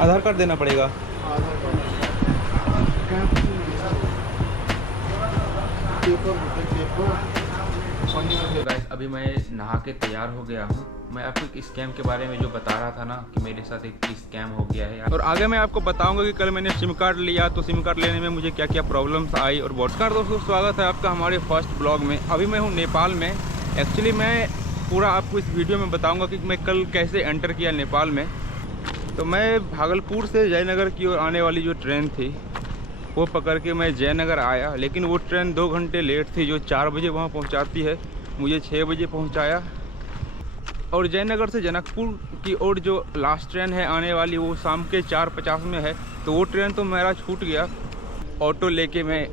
आधार card देना पड़ेगा। आधार card guys अभी मैं नहा के तैयार हो गया हूँ। मैं आपको एक स्कैम के बारे में जो बता रहा था ना कि मेरे साथ एक स्कैम हो गया है। और आगे मैं आपको बताऊंगा कि कल मैंने सिम कार्ड लिया तो सिम कार्ड लेने में मुझे क्या क्या प्रॉब्लम्स आई। और नमस्कार दोस्तों, स्वागत है आपका हमारे फर्स्ट ब्लॉग में। अभी मैं हूँ नेपाल में। एक्चुअली मैं पूरा आपको इस वीडियो में बताऊंगा कि मैं कल कैसे एंटर किया नेपाल में। तो मैं भागलपुर से जयनगर की ओर आने वाली जो ट्रेन थी वो पकड़ के मैं जयनगर आया, लेकिन वो ट्रेन 2 घंटे लेट थी। जो 4 बजे वहाँ पहुँचाती है मुझे 6 बजे पहुँचाया। और जयनगर से जनकपुर की ओर जो लास्ट ट्रेन है आने वाली वो शाम के 4:50 में है। तो वो ट्रेन तो मेरा छूट गया। ऑटो लेके मैं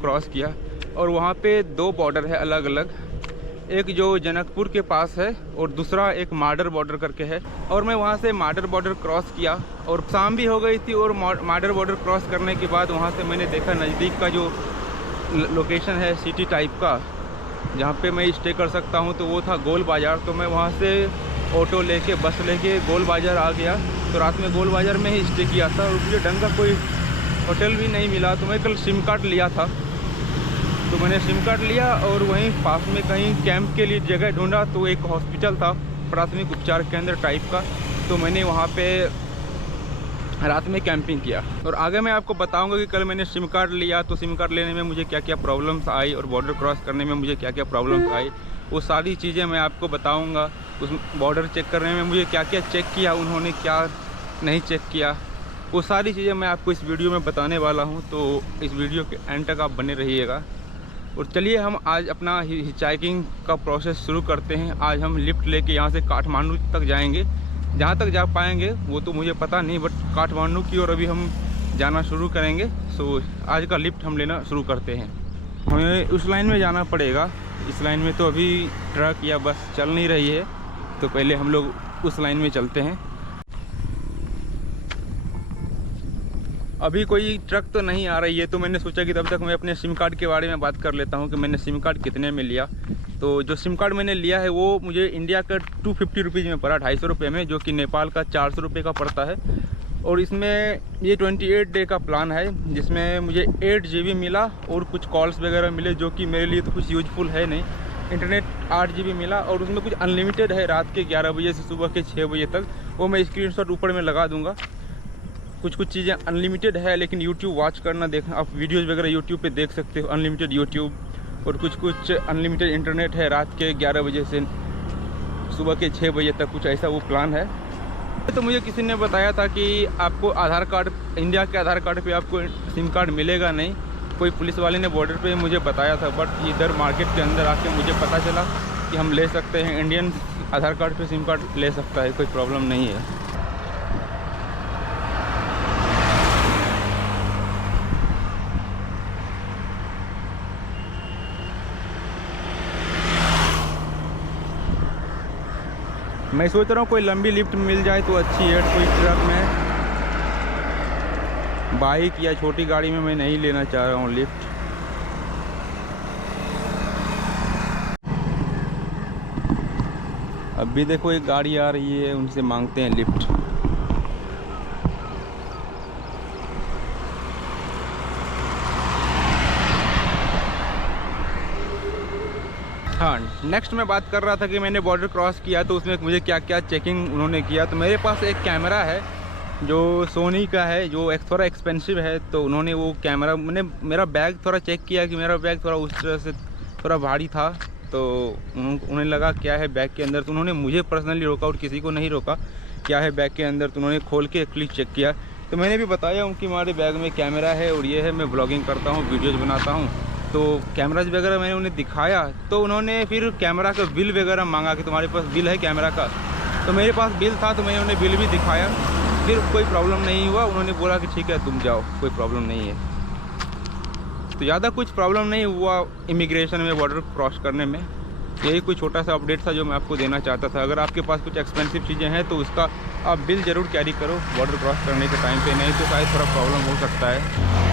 क्रॉस किया और वहाँ पे 2 बॉर्डर है अलग अलग, एक जो जनकपुर के पास है और दूसरा एक माडर बॉर्डर करके है। और मैं वहाँ से माडर बॉर्डर क्रॉस किया और शाम भी हो गई थी। और माडर बॉर्डर क्रॉस करने के बाद वहाँ से मैंने देखा नज़दीक का जो लोकेशन है सिटी टाइप का जहाँ पे मैं स्टे कर सकता हूँ, तो वो था गोल बाज़ार। तो मैं वहाँ से ऑटो लेके बस लेके गोल बाज़ार आ गया। तो रात में गोल बाज़ार में ही स्टे किया था और मुझे ढंग का कोई होटल भी नहीं मिला। तो मैं कल सिम कार्ड लिया था, तो मैंने सिम कार्ड लिया और वहीं पास में कहीं कैंप के लिए जगह ढूंढा। तो एक हॉस्पिटल था, प्राथमिक उपचार केंद्र टाइप का, तो मैंने वहाँ पे रात में कैंपिंग किया। और आगे मैं आपको बताऊंगा कि कल मैंने सिम कार्ड लिया तो सिम कार्ड लेने में मुझे क्या क्या प्रॉब्लम्स आई और बॉर्डर क्रॉस करने में मुझे क्या क्या प्रॉब्लम्स आई, वो सारी चीज़ें मैं आपको बताऊंगा। उस बॉर्डर चेक करने में मुझे क्या क्या चेक किया, उन्होंने क्या नहीं चेक किया, वो सारी चीज़ें मैं आपको इस वीडियो में बताने वाला हूँ। तो इस वीडियो के एंड तक आप बने रहिएगा। और चलिए हम आज अपना हिचाइकिंग का प्रोसेस शुरू करते हैं। आज हम लिफ्ट लेके यहाँ से काठमांडू तक जाएंगे। जहाँ तक जा पाएंगे वो तो मुझे पता नहीं, बट काठमांडू की ओर अभी हम जाना शुरू करेंगे। सो आज का लिफ्ट हम लेना शुरू करते हैं। हमें उस लाइन में जाना पड़ेगा। इस लाइन में तो अभी ट्रक या बस चल नहीं रही है, तो पहले हम लोग उस लाइन में चलते हैं। अभी कोई ट्रक तो नहीं आ रही है, तो मैंने सोचा कि तब तक मैं अपने सिम कार्ड के बारे में बात कर लेता हूँ कि मैंने सिम कार्ड कितने में लिया। तो जो सिम कार्ड मैंने लिया है वो मुझे इंडिया का 250 रुपीज़ में पड़ा, 250 रुपये में, जो कि नेपाल का 400 रुपये का पड़ता है। और इसमें ये 28 डे का प्लान है, जिसमें मुझे 8 GB मिला और कुछ कॉल्स वगैरह मिले, जो कि मेरे लिए तो कुछ यूजफुल है नहीं। इंटरनेट 8 GB मिला और उसमें कुछ अनलिमिटेड है रात के 11 बजे से सुबह के 6 बजे तक। वो मैं स्क्रीनशॉट ऊपर में लगा दूँगा। कुछ चीज़ें अनलिमिटेड है, लेकिन यूट्यूब वॉच करना, देखना, आप वीडियोज़ वगैरह यूट्यूब पे देख सकते हो, अनलिमिटेड यूट्यूब। और कुछ अनलिमिटेड इंटरनेट है रात के 11 बजे से सुबह के 6 बजे तक, कुछ ऐसा वो प्लान है। तो मुझे किसी ने बताया था कि आपको आधार कार्ड, इंडिया के आधार कार्ड पे आपको सिम कार्ड मिलेगा नहीं। कोई पुलिस वाले ने बॉर्डर पे मुझे बताया था, बट इधर मार्केट के अंदर आके मुझे पता चला कि हम ले सकते हैं। इंडियन आधार कार्ड पे सिम कार्ड ले सकता है, कोई प्रॉब्लम नहीं है। मैं सोच रहा हूँ कोई लंबी लिफ्ट मिल जाए तो अच्छी है। कोई ट्रक में, बाइक या छोटी गाड़ी में मैं नहीं लेना चाह रहा हूँ लिफ्ट। अभी देखो एक गाड़ी आ रही है, उनसे मांगते हैं लिफ्ट। हाँ, नेक्स्ट मैं बात कर रहा था कि मैंने बॉर्डर क्रॉस किया तो उसमें मुझे क्या क्या चेकिंग उन्होंने किया। तो मेरे पास एक कैमरा है जो सोनी का है, जो थोड़ा एक्सपेंसिव है। तो उन्होंने वो कैमरा, मैंने मेरा बैग थोड़ा चेक किया कि मेरा बैग थोड़ा उस तरह से थोड़ा भारी था। तो उन्हें लगा क्या है बैग के अंदर, तो उन्होंने मुझे पर्सनली रोका और किसी को नहीं रोका क्या है बैग के अंदर। तो उन्होंने खोल के क्लिक चेक किया। तो मैंने भी बताया हूँ कि हमारे बैग में कैमरा है और ये है, मैं ब्लॉगिंग करता हूँ, वीडियोज़ बनाता हूँ। तो कैमराज वगैरह मैंने उन्हें दिखाया। तो उन्होंने फिर कैमरा का बिल वगैरह मांगा कि तुम्हारे पास बिल है कैमरा का। तो मेरे पास बिल था, तो मैंने उन्हें बिल भी दिखाया। फिर कोई प्रॉब्लम नहीं हुआ। उन्होंने बोला कि ठीक है तुम जाओ, कोई प्रॉब्लम नहीं है। तो ज़्यादा कुछ प्रॉब्लम नहीं हुआ इमिग्रेशन में, बॉर्डर क्रॉस करने में। यही कोई छोटा सा अपडेट था जो मैं आपको देना चाहता था। अगर आपके पास कुछ एक्सपेंसिव चीज़ें हैं तो उसका आप बिल ज़रूर कैरी करो बॉर्डर क्रॉस करने के टाइम पे, नहीं तो शायद थोड़ा प्रॉब्लम हो सकता है।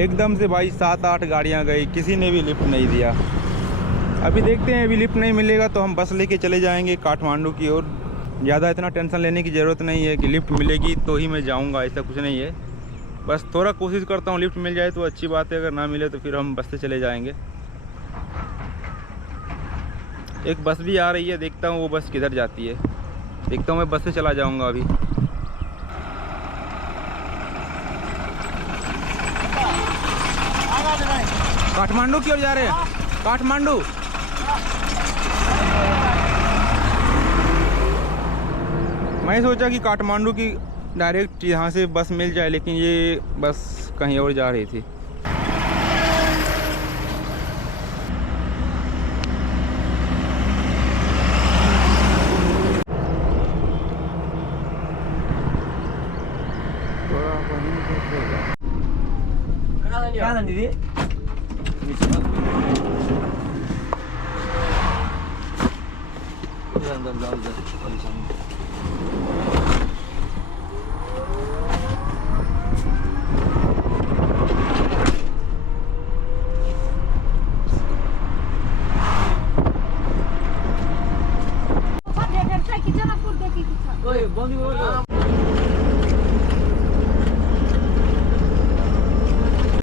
एकदम से भाई 7-8 गाड़ियाँ गई, किसी ने भी लिफ्ट नहीं दिया। अभी देखते हैं, अभी लिफ्ट नहीं मिलेगा तो हम बस लेके चले जाएंगे काठमांडू की ओर। ज़्यादा इतना टेंशन लेने की ज़रूरत नहीं है कि लिफ्ट मिलेगी तो ही मैं जाऊंगा, ऐसा कुछ नहीं है। बस थोड़ा कोशिश करता हूँ, लिफ्ट मिल जाए तो अच्छी बात है, अगर ना मिले तो फिर हम बस से चले जाएंगे। एक बस भी आ रही है, देखता हूँ वो बस किधर जाती है। देखता हूँ, मैं बस से चला जाऊँगा अभी। काठमांडू की ओर जा रहे हैं, काठमांडू। मैं सोचा कि काठमांडू की डायरेक्ट यहाँ से बस मिल जाए, लेकिन ये बस कहीं और जा रही थी। Kanan didi.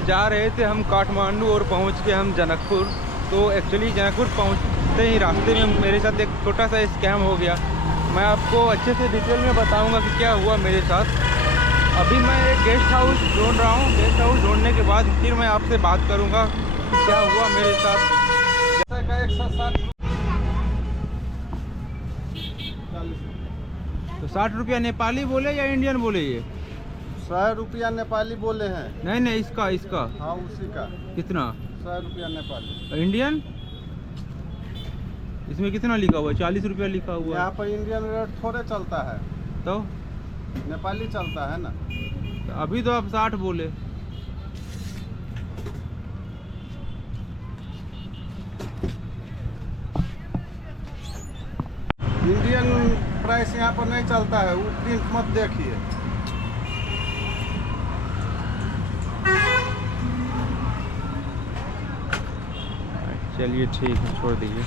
जा रहे थे हम काठमांडू और पहुंच के हम जनकपुर। तो एक्चुअली जनकपुर पहुंचते ही रास्ते में मेरे साथ एक छोटा सा स्कैम हो गया। मैं आपको अच्छे से डिटेल में बताऊंगा कि क्या हुआ मेरे साथ। अभी मैं एक गेस्ट हाउस ढूंढ रहा हूं, गेस्ट हाउस ढूंढने के बाद फिर मैं आपसे बात करूंगा कि क्या हुआ मेरे साथ। तो 60 रुपया नेपाली बोले या इंडियन बोले? ये 100 रुपया नेपाली बोले हैं। नहीं नहीं, इसका हाँ उसी का कितना? 100 रुपया नेपाली। इंडियन इसमें कितना लिखा हुआ है? 40 रुपया लिखा हुआ है। यहाँ पर इंडियन रेट थोड़े चलता है, तो नेपाली चलता है ना। अभी तो आप 60 बोले। इंडियन प्राइस यहाँ पर नहीं चलता है, वो प्रिंट मत देखिए। चलिए ठीक है, छोड़ दीजिए।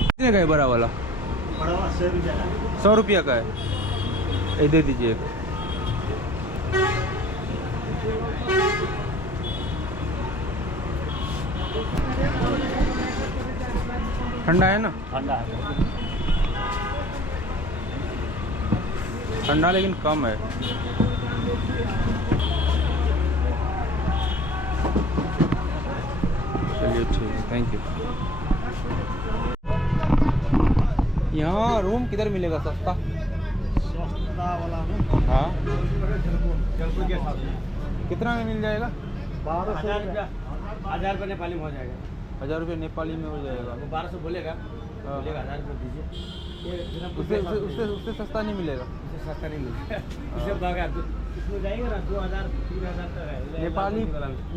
कितने का है बड़ा वाला? 100 रुपया का है, ये दे दीजिए। ठंडा है ना? ठंडा लेकिन कम है। चलिए ठीक है, थैंक यू। यहाँ रूम किधर मिलेगा सस्ता? सस्ता वाला में हाँ, जलपुर कितना में मिल जाएगा? 1200 रुपया, 1000 रुपये नेपाली में हो जाएगा। 1000 रुपये नेपाली में हो जाएगा। वो 1200 बोलेगा, हाँ। बोलेगा 1000 रुपये दीजिए। उससे सस्ता नहीं मिलेगा। इससे सस्ता नहीं मिलेगा। इससे बगा इसमें जाएगा ना 2000 3000 तक है।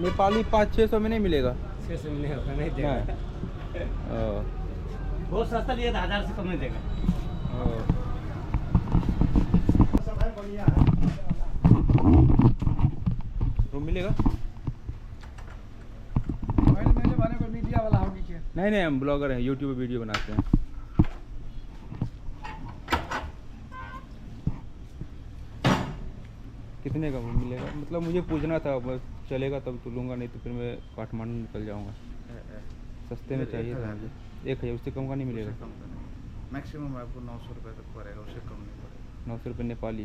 नेपाली 500-600 में नहीं मिलेगा। 600 में नहीं होगा, नहीं देगा। बहुत सस्ता लिया था, 1000 से कम नहीं देगा। रूम मिलेगा? मीडिया वाला होगी क्या? नहीं, हम ब्लॉगर हैं, यूट्यूब पे वीडियो बनाते हैं। कितने का वो मिलेगा? मतलब मुझे पूछना था, बस चलेगा तब तो लूँगा, नहीं तो फिर मैं काठमांडू निकल जाऊँगा। सस्ते में चाहिए था मुझे। 1000, उससे कम का नहीं मिलेगा? मैक्सिमम आपको 900 रुपये तक पड़ेगा, उससे कम नहीं पड़ेगा। 900 रुपये नेपाली।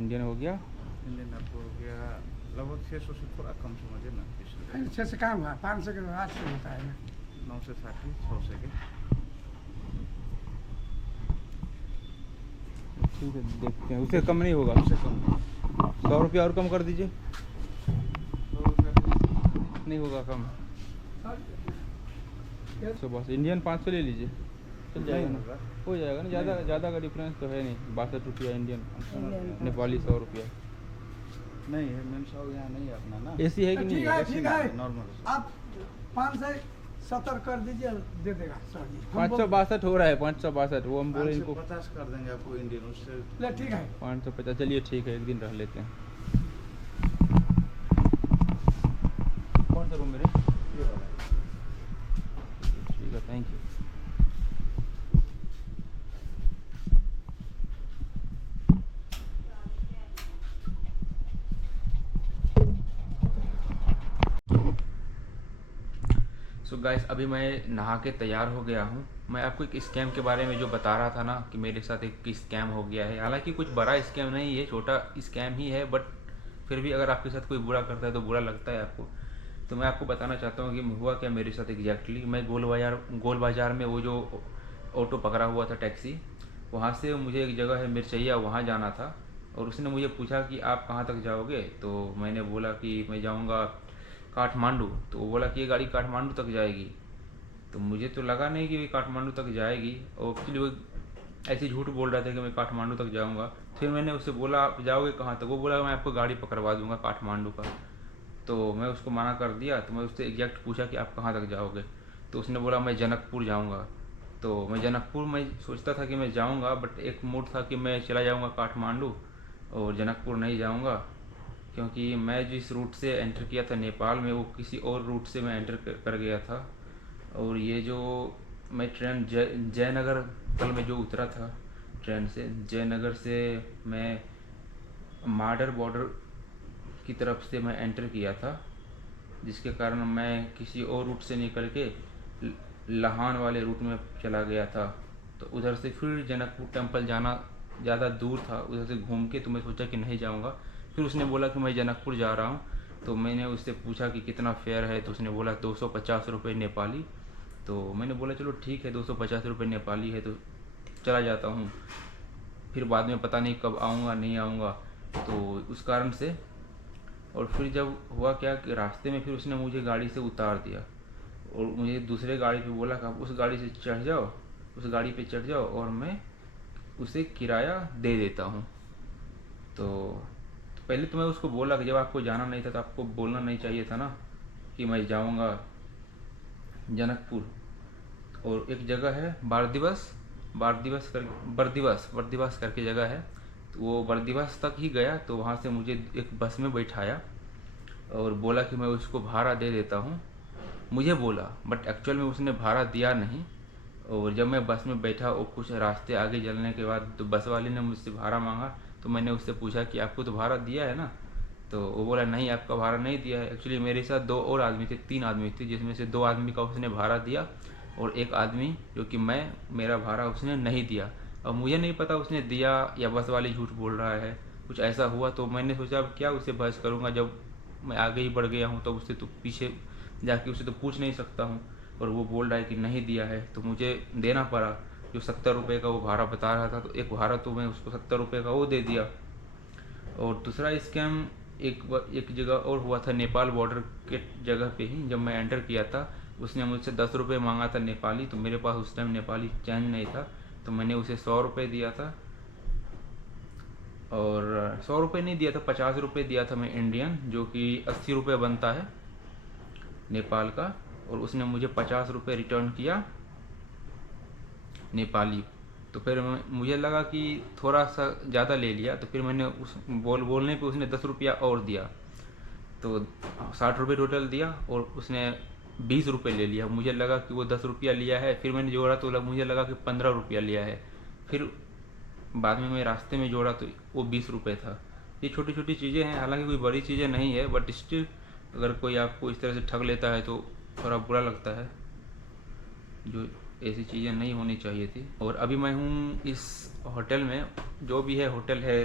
इंडियन हो गया? इंडियन आपको हो गया लगभग 600 से थोड़ा कम समझिए ना। 6 से कम हुआ, 500 के 800 होता है ना। 9 से 60, 6 से के। ठीक है, देखते हैं, उससे कम नहीं होगा। उससे कम 100 रुपया और कम कर दीजिए। 100 रुपया नहीं होगा कम। तो बस इंडियन 500 ले लीजिए, चल जाएगा ना? हो जाएगा ना, ज़्यादा का डिफरेंस तो है नहीं। 62 रुपया इंडियन, नेपाली 100 रुपया। नहीं है मैम, 100 यहाँ नहीं है अपना ना। एसी है कि नहीं? ठीक है, नॉर्मल। आप 5 से 70 कर दीजिए, दे देगा सर जी। 562 हो रहा है, 562। वो हम बोले इनको 550 कर देंगे आपको इंडियन उससे। ले ठीक है। 550। चलिए ठीक है, एक दिन रह लेते हैं। कौन सा रूम मेरे? ठीक है, थैंक यू। सो गाइस, अभी मैं नहा के तैयार हो गया हूँ। मैं आपको एक स्कैम के बारे में जो बता रहा था ना कि मेरे साथ एक स्कैम हो गया है। हालांकि कुछ बड़ा स्कैम नहीं है, छोटा स्कैम ही है, बट फिर भी अगर आपके साथ कोई बुरा करता है तो बुरा लगता है आपको। तो मैं आपको बताना चाहता हूँ कि हुआ क्या मेरे साथ एग्जैक्टली। मैं गोल बाज़ार में वो जो ऑटो पकड़ा हुआ था टैक्सी, वहाँ से मुझे एक जगह है मिर्चैया, वहाँ जाना था। और उसने मुझे पूछा कि आप कहाँ तक जाओगे, तो मैंने बोला कि मैं जाऊँगा काठमांडू। तो वो बोला कि ये गाड़ी काठमांडू तक जाएगी। तो मुझे तो लगा नहीं कि काठमांडू तक जाएगी, और एक्चुअली वो ऐसे झूठ बोल रहा था कि मैं काठमांडू तक जाऊंगा। फिर मैंने उससे बोला आप जाओगे कहाँ तक, वो बोला मैं आपको गाड़ी पकड़वा दूंगा काठमांडू का। तो मैं उसको मना कर दिया। तो मैं उससे एग्जैक्ट पूछा कि आप कहाँ तक जाओगे, तो उसने बोला मैं जनकपुर जाऊँगा। तो मैं जनकपुर, मैं सोचता था कि मैं जाऊँगा, बट एक मूड था कि मैं चला जाऊँगा काठमांडू और जनकपुर नहीं जाऊँगा, क्योंकि मैं जिस रूट से एंटर किया था नेपाल में, वो किसी और रूट से मैं एंटर कर गया था। और ये जो मैं ट्रेन जयनगर कल में जो उतरा था ट्रेन से, जयनगर से मैं माडर बॉर्डर की तरफ से मैं एंटर किया था, जिसके कारण मैं किसी और रूट से निकल के लाहौन वाले रूट में चला गया था। तो उधर से फिर जनकपुर टेम्पल जाना ज़्यादा दूर था, उधर से घूम के तो मैं सोचा कि नहीं जाऊँगा। फिर उसने बोला कि मैं जनकपुर जा रहा हूँ। तो मैंने उससे पूछा कि कितना फेयर है, तो उसने बोला 250 रुपये नेपाली। तो मैंने बोला चलो ठीक है, 250 रुपये नेपाली है तो चला जाता हूँ, फिर बाद में पता नहीं कब आऊँगा नहीं आऊँगा, तो उस कारण से। और फिर जब हुआ क्या कि रास्ते में फिर उसने मुझे गाड़ी से उतार दिया और मुझे दूसरे गाड़ी पे बोला कि आप उस गाड़ी से चढ़ जाओ, उस गाड़ी पे चढ़ जाओ और मैं उसे किराया दे देता हूँ। तो पहले तो मैं उसको बोला कि जब आपको जाना नहीं था तो आपको बोलना नहीं चाहिए था ना कि मैं जाऊँगा जनकपुर। और एक जगह है बर्दिवास करके जगह है, तो वो बर्दिवास तक ही गया। तो वहाँ से मुझे एक बस में बैठाया और बोला कि मैं उसको भाड़ा दे देता हूँ, मुझे बोला, बट एक्चुअल में उसने भाड़ा दिया नहीं। और जब मैं बस में बैठा और कुछ रास्ते आगे चलने के बाद तो बस वाले ने मुझसे भाड़ा मांगा। तो मैंने उससे पूछा कि आपको तो भाड़ा दिया है ना, तो वो बोला नहीं आपका भाड़ा नहीं दिया है। एक्चुअली मेरे साथ 2 और आदमी थे, 3 आदमी थे, जिसमें से 2 आदमी का उसने भाड़ा दिया और एक आदमी जो कि मेरा भाड़ा उसने नहीं दिया। अब मुझे नहीं पता उसने दिया या बस वाले झूठ बोल रहा है, कुछ ऐसा हुआ। तो मैंने सोचा अब क्या उससे बहस करूँगा, जब मैं आगे ही बढ़ गया हूँ तो उससे तो पीछे जाके उससे तो पूछ नहीं सकता हूँ। और वो बोल रहा है कि नहीं दिया है, तो मुझे देना पड़ा। जो 70 रुपये का वो भाड़ा बता रहा था, तो एक भाड़ा तो मैं उसको 70 रुपये का वो दे दिया। और दूसरा स्कैम एक जगह और हुआ था, नेपाल बॉर्डर के जगह पे ही जब मैं एंटर किया था, उसने मुझसे 10 रुपये मांगा था नेपाली। तो मेरे पास उस टाइम नेपाली चेंज नहीं था, तो मैंने उसे 100 रुपये दिया था। और 100 रुपये नहीं दिया था, 50 रुपये दिया था मैं इंडियन, जो कि 80 रुपये बनता है नेपाल का। और उसने मुझे 50 रुपये रिटर्न किया नेपाली। तो फिर मुझे लगा कि थोड़ा सा ज़्यादा ले लिया, तो फिर मैंने उस बोलने पे उसने 10 रुपया और दिया, तो 60 रुपये टोटल दिया और उसने 20 रुपये ले लिया। मुझे लगा कि वो 10 रुपया लिया है, फिर मैंने जोड़ा तो मुझे लगा कि 15 रुपया लिया है। फिर बाद में मैं रास्ते में जोड़ा तो वो 20 रुपये था। ये छोटी छोटी चीज़ें हैं, हालांकि कोई बड़ी चीज़ें नहीं है, बट स्टिल अगर कोई आपको इस तरह से ठग लेता है तो थोड़ा बुरा लगता है, जो ऐसी चीज़ें नहीं होनी चाहिए थी। और अभी मैं हूँ इस होटल में, जो भी है होटल है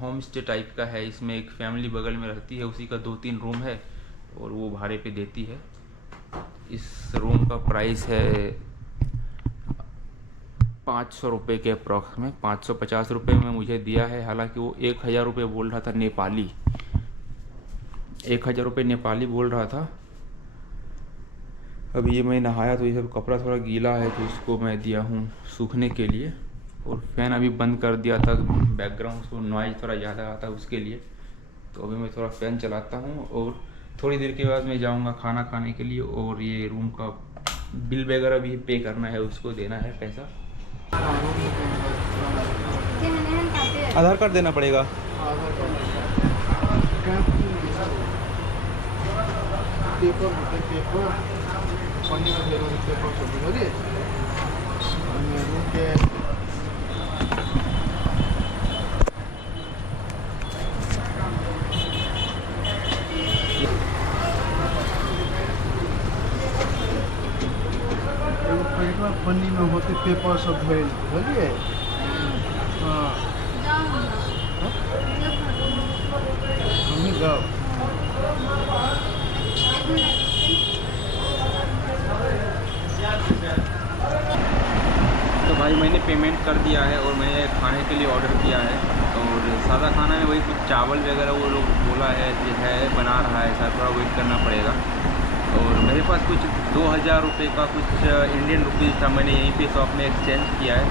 होम स्टे टाइप का है। इसमें एक फैमिली बगल में रहती है, उसी का 2-3 रूम है और वो भाड़े पे देती है। इस रूम का प्राइस है 500 रुपये के अप्रॉक्स में, 550 रुपये में मुझे दिया है। हालांकि वो 1000 रुपये बोल रहा था नेपाली, 1000 रुपये नेपाली बोल रहा था। अब ये मैं नहाया तो ये सब कपड़ा थोड़ा गीला है, तो इसको मैं दिया हूँ सूखने के लिए। और फ़ैन अभी बंद कर दिया था, बैकग्राउंड को नॉइज़ थोड़ा ज़्यादा आता है उसके लिए। तो अभी मैं थोड़ा फ़ैन चलाता हूँ और थोड़ी देर के बाद मैं जाऊंगा खाना खाने के लिए, और ये रूम का बिल वगैरह भी पे करना है, उसको देना है पैसा। आधार कार्ड देना पड़ेगा। पेपर पेपर शनिबार पेपर सब गरी अनि रूम के पन्नी में होते पेपर सब भेल बुझलिए। हाँ हमें जाओ। तो भाई मैंने पेमेंट कर दिया है और मैंने खाने के लिए ऑर्डर किया है, और सादा खाना में वही कुछ चावल वगैरह वो लोग बोला है जो है बना रहा है, ऐसा थोड़ा वेट करना पड़ेगा। और मेरे पास कुछ 2000 रुपये का कुछ इंडियन रुपीज़ था, मैंने यहीं पे शॉप में एक्सचेंज किया है।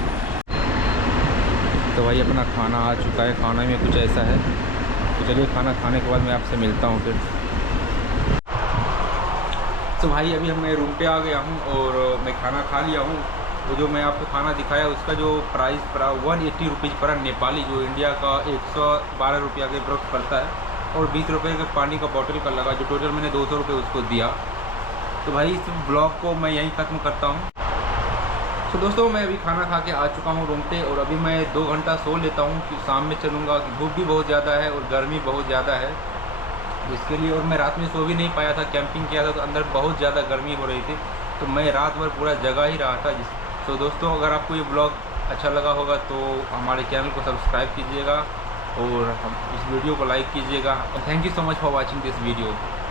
तो भाई अपना खाना आ चुका है, खाना में कुछ ऐसा है। तो चलिए खाना खाने के बाद मैं आपसे मिलता हूँ फिर। तो भाई अभी मैं रूम पे आ गया हूँ और मैं खाना खा लिया हूँ। तो जो मैं आपको खाना दिखाया उसका जो प्राइस पड़ा 180 रुपीज़ पड़ा नेपाली, जो इंडिया का 112 रुपया के अप्रोक्स पड़ता है, और 20 रुपये के पानी का बोतल का लगा, जो टोटल मैंने 200 रुपये उसको दिया। तो भाई इस ब्लॉग को मैं यहीं ख़त्म करता हूँ। तो दोस्तों मैं अभी खाना खा के आ चुका हूँ रूम पे, और अभी मैं 2 घंटा सो लेता हूँ कि शाम में चलूँगा, कि धूप भी बहुत ज़्यादा है और गर्मी बहुत ज़्यादा है इसके लिए। और मैं रात में सो भी नहीं पाया था, कैंपिंग किया था तो अंदर बहुत ज़्यादा गर्मी हो रही थी, तो मैं रात भर पूरा जगा ही रहा था। तो दोस्तों अगर आपको ये ब्लॉग अच्छा लगा होगा तो हमारे चैनल को सब्सक्राइब कीजिएगा और इस वीडियो को लाइक कीजिएगा। Thank you so much for watching this video.